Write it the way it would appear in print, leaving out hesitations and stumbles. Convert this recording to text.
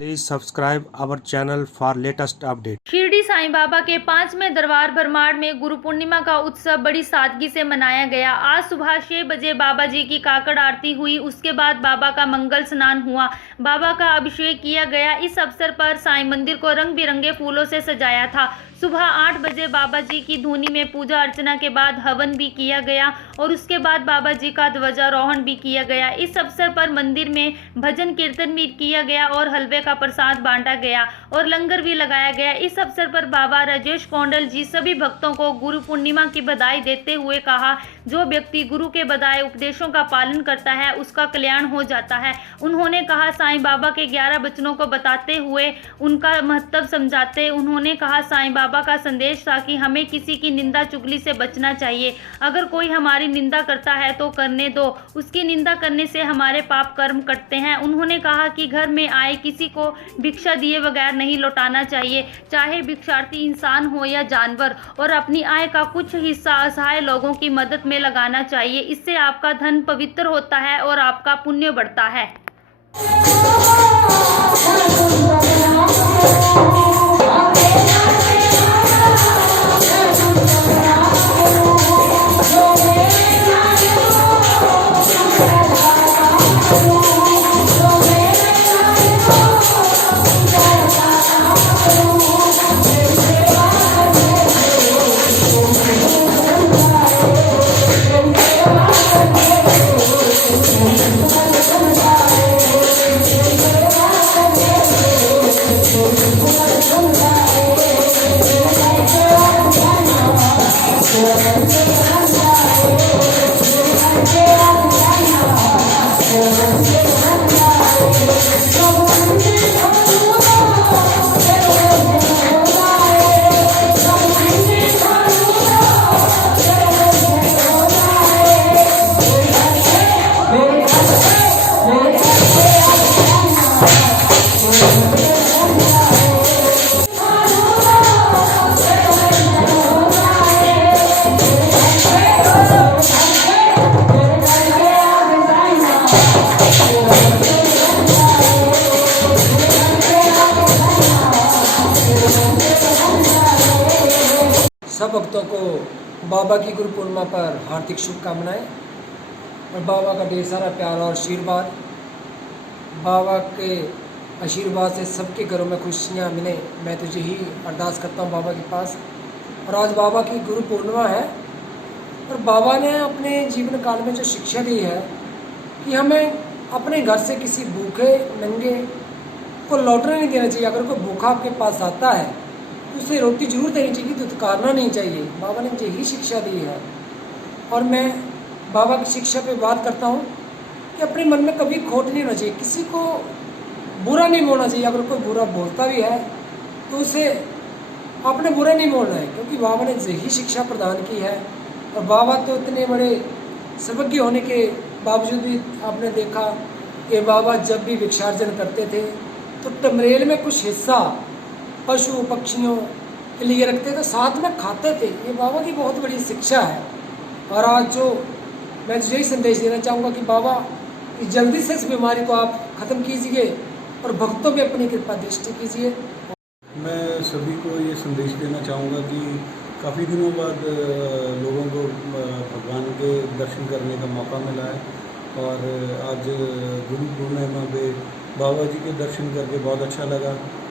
Please subscribe our channel for latest update. Shirdi Sai Baba के 5वें दरबार भरमाड़ में गुरु पूर्णिमा का उत्सव बड़ी सादगी से मनाया गया। आज सुबह 6 बजे बाबा जी की काकड़ आरती हुई। उसके बाद बाबा का मंगल स्नान हुआ, बाबा का अभिषेक किया गया। इस अवसर पर साईं मंदिर को रंग बिरंगे फूलों से सजाया था। सुबह 8 बजे बाबा जी की धूनी में पूजा अर्चना के बाद हवन भी किया गया और उसके बाद बाबा जी का ध्वजारोहण भी किया गया। इस अवसर पर मंदिर में भजन कीर्तन भी किया गया और हलवे का प्रसाद बांटा गया और लंगर भी लगाया गया। इस अवसर पर बाबा राजेश कौंडल जी सभी भक्तों को गुरु पूर्णिमा की बधाई देते हुए कहा, जो व्यक्ति गुरु के बताए उपदेशों का पालन करता है उसका कल्याण हो जाता है। उन्होंने कहा, साईं बाबा के 11 वचनों को बताते हुए उनका महत्व समझाते उन्होंने कहा, साईं बाबा का संदेश था कि हमें किसी की निंदा चुगली से बचना चाहिए। अगर कोई हमारी निंदा करता है तो करने दो, उसकी निंदा करने से हमारे पाप कर्म कटते हैं। उन्होंने कहा कि घर में आए किसी को भिक्षा दिए बगैर नहीं लौटाना चाहिए, चाहे भिक्षार्थी इंसान हो या जानवर, और अपनी आय का कुछ हिस्सा असहाय लोगों की मदद में लगाना चाहिए। इससे आपका धन पवित्र होता है और आपका पुण्य बढ़ता है। सब भक्तों को बाबा की गुरु पूर्णिमा पर हार्दिक शुभकामनाएं और बाबा का ढेर सारा प्यार और आशीर्वाद। बाबा के आशीर्वाद से सबके घरों में खुशियां मिले, मैं तुझे ही अरदास करता हूं बाबा के पास। और आज बाबा की गुरु पूर्णिमा है और बाबा ने अपने जीवन काल में जो शिक्षा दी है कि हमें अपने घर से किसी भूखे नंगे को लौटने नहीं देना चाहिए। अगर कोई भूखा आपके पास आता है उसे रोटी जरूर देनी चाहिए, तो दुकारना नहीं चाहिए। बाबा ने यही शिक्षा दी है और मैं बाबा की शिक्षा पे बात करता हूँ कि अपने मन में कभी खोट नहीं होना चाहिए, किसी को बुरा नहीं बोलना चाहिए। अगर कोई बुरा बोलता भी है तो उसे आपने बुरा नहीं बोलना है, क्योंकि बाबा ने यही शिक्षा प्रदान की है। और बाबा तो इतने बड़े सर्वज्ञ होने के बावजूद भी आपने देखा कि बाबा जब भी भिक्षार्जन करते थे तो टमरेल में कुछ हिस्सा पशु पक्षियों के लिए रखते थे, साथ में खाते थे। ये बाबा की बहुत बड़ी शिक्षा है। और आज जो मैं यही संदेश देना चाहूँगा कि बाबा जल्दी से इस बीमारी को आप ख़त्म कीजिए और भक्तों में अपनी कृपा दृष्टि कीजिए। मैं सभी को ये संदेश देना चाहूँगा कि काफ़ी दिनों बाद लोगों को भगवान के दर्शन करने का मौका मिला है और आज गुरु पूर्णिमा पे बाबा जी के दर्शन करके बहुत अच्छा लगा।